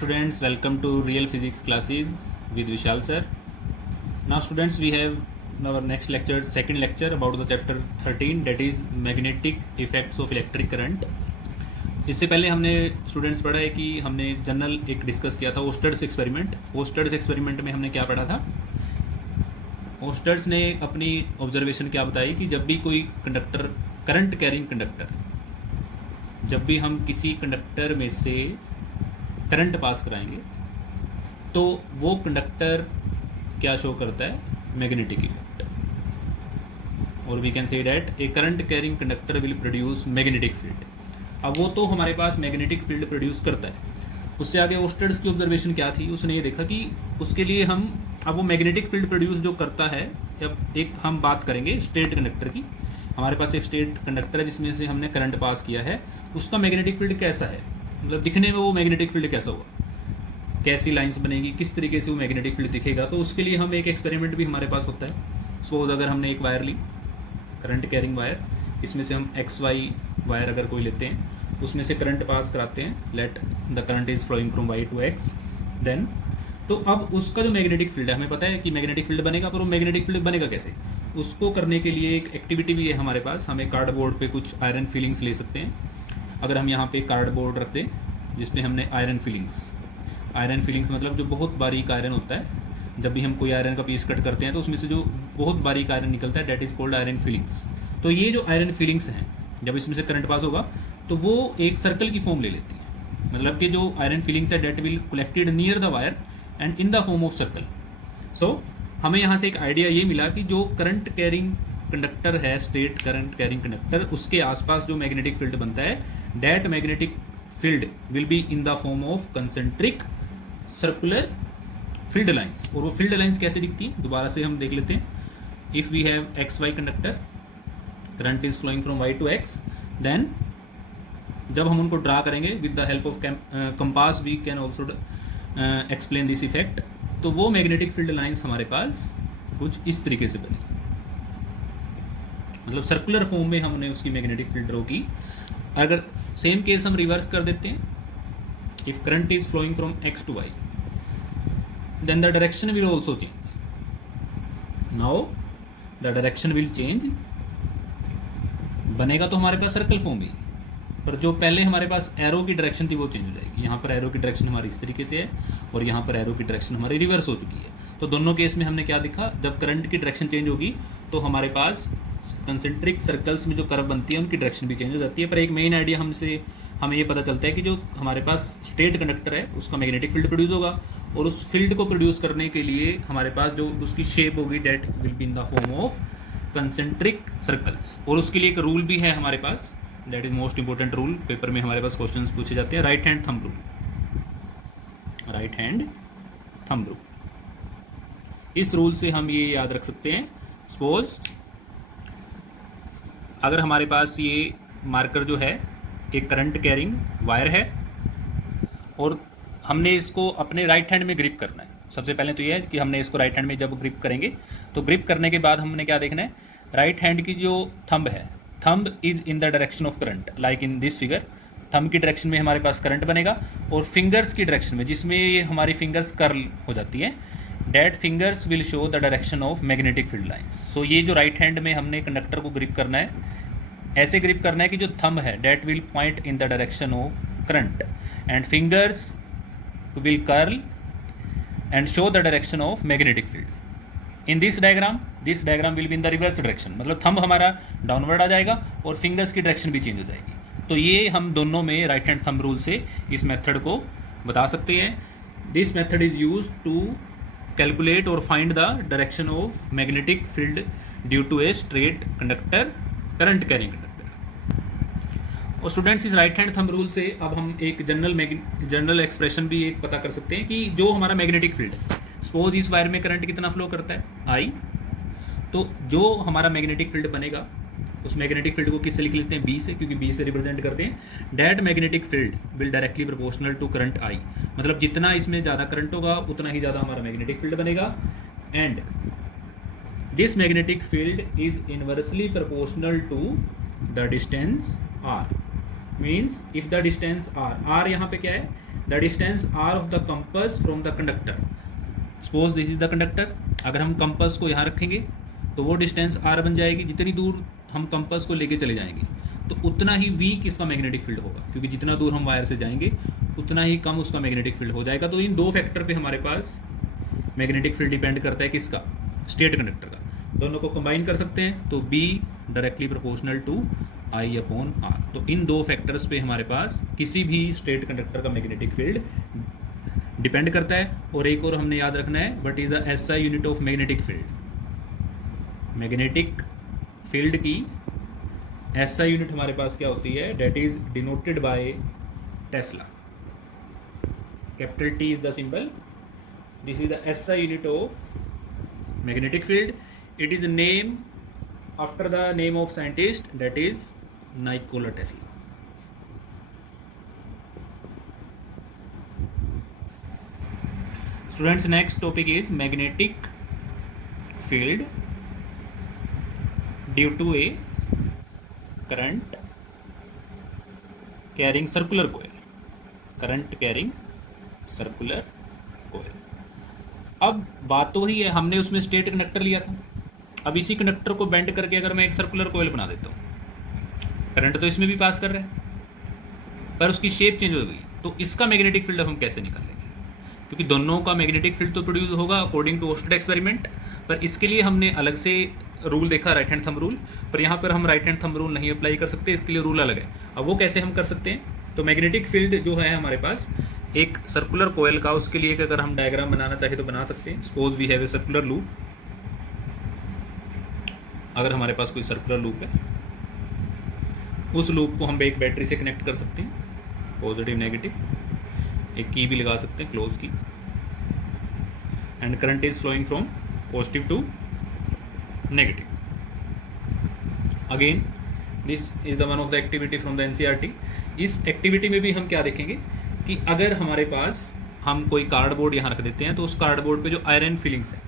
students, welcome to Real Physics classes with Vishal sir. Now students, we have our next lecture, second lecture about the chapter 13, that is magnetic effects of electric current. इससे पहले हमने students पढ़ा है कि हमने general एक discuss किया था ओस्टर्स एक्सपेरिमेंट। ओस्टर्स एक्सपेरिमेंट में हमने क्या पढ़ा था? ओस्टर्स ने अपनी ऑब्जर्वेशन क्या बताई कि जब भी कोई कंडक्टर, करंट कैरिंग कंडक्टर, जब भी हम किसी कंडक्टर में से करंट पास कराएंगे तो वो कंडक्टर क्या शो करता है? Magnetic effect. और we can say that a current carrying conductor will produce magnetic field. अब वो तो हमारे पास मैग्नेटिक फील्ड प्रोड्यूस करता है। उससे आगे ओस्टर्स की ऑब्जर्वेशन क्या थी? उसने ये देखा कि उसके लिए हम अब वो मैग्नेटिक फील्ड प्रोड्यूस जो करता है, अब एक हम बात करेंगे स्ट्रेट कंडक्टर की। हमारे पास एक स्ट्रेट कंडक्टर है जिसमें से हमने करंट पास किया है, उसका मैग्नेटिक फील्ड कैसा है, मतलब दिखने में वो मैग्नेटिक फील्ड कैसा होगा, कैसी लाइंस बनेगी, किस तरीके से वो मैग्नेटिक फील्ड दिखेगा। तो उसके लिए हम एक एक्सपेरिमेंट भी हमारे पास होता है। सपोज अगर हमने एक वायर ली, करंट कैरिंग वायर, इसमें से हम एक्स वाई वायर अगर कोई लेते हैं, उसमें से करंट पास कराते हैं, let the current is flowing from Y to X, then तो अब उसका जो मैग्नेटिक फील्ड है, हमें पता है कि मैग्नेटिक फील्ड बनेगा, पर वो मैग्नेटिक फील्ड बनेगा कैसे? उसको करने के लिए एक एक्टिविटी भी है हमारे पास। हमें कार्डबोर्ड पे कुछ आयरन फिलिंग्स ले सकते हैं। अगर हम यहाँ पे कार्डबोर्ड रख दें जिसपे हमने आयरन फिलिंग्स मतलब जो बहुत बारीक आयरन होता है, जब भी हम कोई आयरन का पीस कट करते हैं तो उसमें से जो बहुत बारीक आयरन निकलता है, that is called iron filings. तो ये जो आयरन फिलिंग्स हैं, जब इसमें से करंट पास होगा तो वो एक सर्कल की फॉर्म ले लेती है। मतलब कि जो आयरन फिलिंग्स है that will collected near the wire and in the form of circle. So हमें यहाँ से एक आइडिया ये मिला कि जो करंट कैरिंग कंडक्टर है, स्ट्रेट करंट कैरिंग कंडक्टर, उसके आसपास जो मैग्नेटिक फील्ड बनता है, that magnetic field will be in the form of concentric circular field lines. और वो फील्ड लाइंस कैसे दिखती हैं, दोबारा से हम देख लेते हैं। If we have X Y conductor, current is flowing from Y to X, then जब हम उनको ड्रा करेंगे with the help of compass, we can also explain this effect. तो वो मैग्नेटिक फील्ड लाइंस हमारे पास कुछ इस तरीके से बनी, मतलब सर्कुलर फॉर्म में हमने उसकी मैग्नेटिक फील्ड ड्रॉ की। अगर सेम केस हम रिवर्स कर देते हैं, if current is flowing from X to Y, then the direction will also change. Now the direction will change, बनेगा तो हमारे पास सर्कल फॉर्म ही, पर जो पहले हमारे पास एरो की डायरेक्शन थी वो चेंज हो जाएगी। यहाँ पर एरो की डायरेक्शन हमारी इस तरीके से है और यहाँ पर एरो की डायरेक्शन हमारी रिवर्स हो चुकी है। तो दोनों केस में हमने क्या देखा, जब करंट की डायरेक्शन चेंज होगी तो हमारे पास कंसेंट्रिक सर्कल्स में जो कर्व बनती है उनकी डायरेक्शन भी चेंज हो जाती है। पर एक मेन आइडिया हमें ये पता चलता है कि जो हमारे पास स्ट्रेट कंडक्टर है उसका मैग्नेटिक फील्ड प्रोड्यूस होगा, और उस फील्ड को प्रोड्यूस करने के लिए हमारे पास जो उसकी शेप होगी, that will be in the form of concentric circles. और उसके लिए एक रूल भी है हमारे पास, that is most important rule. Paper में हमारे पास क्वेश्चन पूछे जाते हैं, right hand thumb rule. Right hand thumb rule, इस रूल से हम ये याद रख सकते हैं। सपोज अगर हमारे पास ये मार्कर जो है एक करंट कैरिंग वायर है और हमने इसको अपने राइट हैंड में ग्रिप करना है। सबसे पहले तो ये है कि हमने इसको राइट हैंड में जब ग्रिप करेंगे तो ग्रिप करने के बाद हमने क्या देखना है, राइट हैंड की जो थंब है, thumb is in the direction of current, like in this figure. Thumb की डायरेक्शन में हमारे पास करंट बनेगा, और फिंगर्स की डायरेक्शन में, जिसमें ये हमारी फिंगर्स कर्ल हो जाती हैं, that fingers will show the direction of magnetic field lines. So ये जो राइट हैंड में हमने कंडक्टर को ग्रिप करना है, ऐसे ग्रिप करना है कि जो थंब है that will point in the direction of current and fingers will curl and show the direction of magnetic field. In this diagram will be in the reverse direction, मतलब thumb हमारा downward आ जाएगा और fingers की direction भी change हो जाएगी। तो ये हम दोनों में राइट हैंड थंब रूल से इस मेथड को बता सकते हैं। This method is use to calculate और find the direction of magnetic field due to a straight conductor, current carrying conductor. और स्टूडेंट्स, इस राइट हैंड थंब रूल से अब हम एक जनरल एक्सप्रेशन भी एक पता कर सकते हैं कि जो हमारा मैग्नेटिक फील्ड है, सपोज इस वायर में करंट कितना फ्लो करता है, आई, तो जो हमारा मैग्नेटिक फील्ड बनेगा उस मैग्नेटिक फील्ड को किससे लिख लेते हैं, बी से, क्योंकि बी से रिप्रेजेंट करते हैं। That magnetic field will directly proportional to current I, मतलब जितना इसमें ज़्यादा करंट होगा उतना ही ज़्यादा हमारा मैग्नेटिक फील्ड बनेगा। And this magnetic field is inversely proportional to the distance r, means if the distance r यहाँ पे क्या है, the distance R of the compass from the conductor. Suppose this is the conductor, अगर हम compass को यहाँ रखेंगे तो वो डिस्टेंस आर बन जाएगी। जितनी दूर हम कंपस को लेके चले जाएंगे तो उतना ही वीक इसका मैग्नेटिक फील्ड होगा, क्योंकि जितना दूर हम वायर से जाएंगे उतना ही कम उसका मैग्नेटिक फील्ड हो जाएगा। तो इन दो फैक्टर पे हमारे पास मैग्नेटिक फील्ड डिपेंड करता है, किसका? स्टेट कंडक्टर का। दोनों को कंबाइन कर सकते हैं तो B directly proportional to I/R। तो इन दो फैक्टर्स पे हमारे पास किसी भी स्टेट कंडक्टर का मैग्नेटिक फील्ड डिपेंड करता है। और एक और हमने याद रखना है, what is the SI unit of magnetic field. Magnetic field की SI यूनिट हमारे पास क्या होती है? That is denoted by tesla. Capital T is the symbol. This is the SI unit of magnetic field. It is named after the name of scientist, that is Nikola Tesla. Students, next topic is magnetic field due to a current carrying circular coil. Current carrying circular coil. अब बात तो वही है, हमने उसमें state conductor लिया था। अब इसी कंडक्टर को बेंड करके अगर मैं एक सर्कुलर कोयल बना देता हूँ, करंट तो इसमें भी पास कर रहा है पर उसकी शेप चेंज हो गई, तो इसका मैग्नेटिक फील्ड हम कैसे निकालेंगे? क्योंकि दोनों का मैग्नेटिक फील्ड तो प्रोड्यूस होगा अकॉर्डिंग टू ओस्टेड एक्सपेरिमेंट, पर इसके लिए हमने अलग से रूल देखा, राइट हैंड थंब रूल। पर यहाँ पर हम राइट हैंड थंब रूल नहीं अप्लाई कर सकते, इसके लिए रूल अलग है। अब वो कैसे हम कर सकते हैं? तो मैग्नेटिक फील्ड जो है हमारे पास एक सर्कुलर कोयल का, उसके लिए अगर हम डायग्राम बनाना चाहे तो बना सकते हैं। Suppose we have a circular loop. अगर हमारे पास कोई सर्कुलर लूप है, उस लूप को हम एक बैटरी से कनेक्ट कर सकते हैं, पॉजिटिव नेगेटिव, एक की भी लगा सकते हैं, क्लोज की, and current is flowing from positive to negative. Again this is the one of the activity from the NCERT। इस एक्टिविटी में भी हम क्या देखेंगे कि अगर हमारे पास हम कोई कार्डबोर्ड यहाँ रख देते हैं तो उस कार्डबोर्ड पे जो आयरन फिलिंग्स है,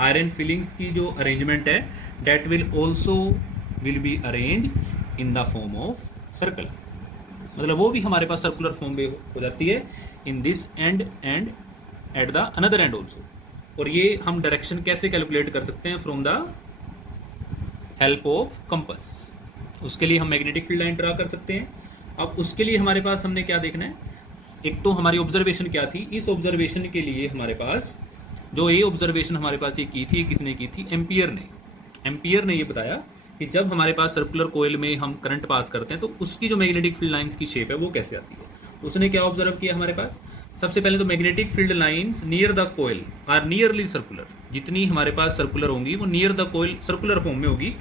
आयरन फिलिंग्स की जो अरेंजमेंट है, that will be arrange in the form of circle. मतलब वो भी हमारे पास सर्कुलर फॉर्म में हो जाती है, in this and and at the another and also. और ये हम डायरेक्शन कैसे कैलकुलेट कर सकते हैं? From the help of compass. उसके लिए हम मैग्नेटिक फील्ड लाइन ड्रा कर सकते हैं। अब उसके लिए हमारे पास हमने क्या देखना है? एक तो हमारी ऑब्जर्वेशन क्या थी, इस ऑब्जर्वेशन के लिए हमारे पास जो ये ऑब्जर्वेशन हमारे पास ये की थी, किसने की थी? एम्पियर ने। एम्पियर ने ये बताया कि जब हमारे पास सर्कुलर कोयल में हम करंट पास करते हैं तो उसकी जो मैग्नेटिक फील्ड लाइंस की शेप है वो कैसे आती है। तो उसने क्या ऑब्जर्व किया हमारे पास? सबसे पहले तो magnetic field lines near the coil are nearly circular. जितनी हमारे पास सर्कुलर होंगी वो near the coil circular form में होगी,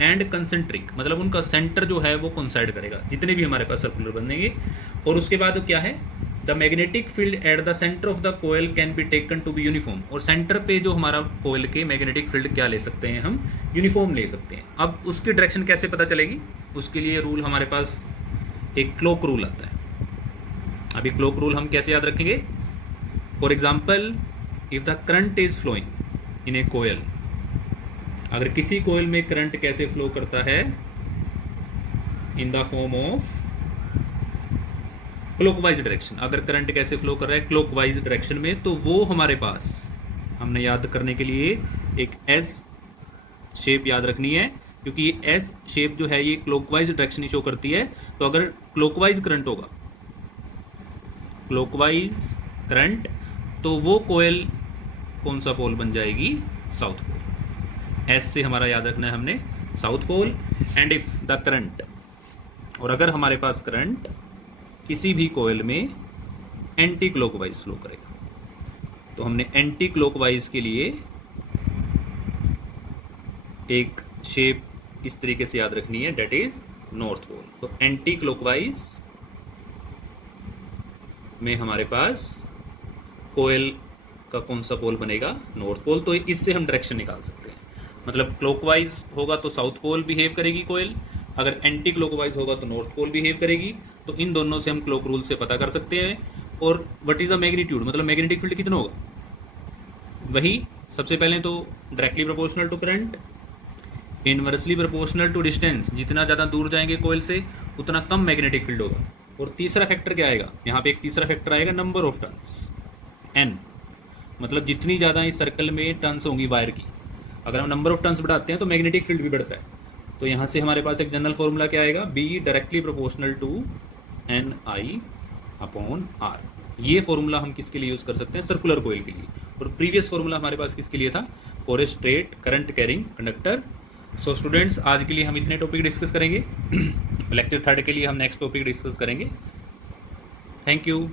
एंड कंसेंट्रिक, मतलब उनका सेंटर जो है वो कोइंसाइड करेगा, जितने भी हमारे पास सर्कुलर बनेंगे। और उसके बाद क्या है? The magnetic field at the centre of the coil can be taken to be uniform. और सेंटर पे जो हमारा कोयल के मैग्नेटिक फील्ड क्या ले सकते हैं? हम यूनिफॉर्म ले सकते हैं। अब उसकी डायरेक्शन कैसे पता चलेगी? उसके लिए रूल हमारे पास एक क्लॉक रूल आता है। अभी क्लॉक रूल हम कैसे याद रखेंगे? For example, if the current is flowing in a coil, अगर किसी कोयल में करंट कैसे फ्लो करता है? In the form of clockwise direction. अगर करंट कैसे फ्लो कर रहा है? क्लॉकवाइज डायरेक्शन में। तो वो हमारे पास हमने याद करने के लिए एक एस शेप याद रखनी है, क्योंकि ये एस शेप जो है ये क्लॉकवाइज डायरेक्शन शो करती है। तो अगर क्लॉकवाइज करंट होगा, क्लॉकवाइज करंट, तो वो कोयल कौन सा पोल बन जाएगी? South pole. एस से हमारा याद रखना है हमने south pole. And if the current, और अगर हमारे पास करंट किसी भी कोयल में एंटी क्लॉकवाइज फ्लो करेगा, तो हमने एंटी क्लॉकवाइज के लिए एक शेप इस तरीके से याद रखनी है, डेट इज नॉर्थ पोल। तो एंटी क्लॉकवाइज में हमारे पास कोयल का कौन सा पोल बनेगा? North pole. तो इससे हम डायरेक्शन निकाल सकते हैं। मतलब क्लॉकवाइज होगा तो साउथ पोल बिहेव करेगी कोयल, अगर एंटी क्लॉकवाइज होगा तो नॉर्थ पोल बिहेव करेगी। तो इन दोनों से हम क्लॉक रूल से पता कर सकते हैं। और व्हाट इज द मैग्नीट्यूड, मतलब मैग्नेटिक फील्ड कितना होगा? वही सबसे पहले तो directly proportional to current, inversely proportional to distance. जितना ज़्यादा दूर जाएंगे कोयल से उतना कम मैग्नेटिक फील्ड होगा। और तीसरा फैक्टर क्या आएगा, यहाँ पे एक तीसरा फैक्टर आएगा नंबर ऑफ टर्न्स, एन, मतलब जितनी ज़्यादा इस सर्कल में टर्न्स होंगी वायर की, अगर हम नंबर ऑफ टर्न्स बढ़ाते हैं तो मैग्नेटिक फील्ड भी बढ़ता है। तो यहाँ से हमारे पास एक जनरल फॉर्मूला क्या आएगा, B directly proportional to N I upon R. ये फॉर्मूला हम किसके लिए यूज़ कर सकते हैं, सर्कुलर कोयल के लिए। और प्रीवियस फॉर्मूला हमारे पास किसके लिए था, for a straight current carrying conductor. So students, आज के लिए हम इतने टॉपिक डिस्कस करेंगे। लेक्चर 3 के लिए हम नेक्स्ट टॉपिक डिस्कस करेंगे। Thank you.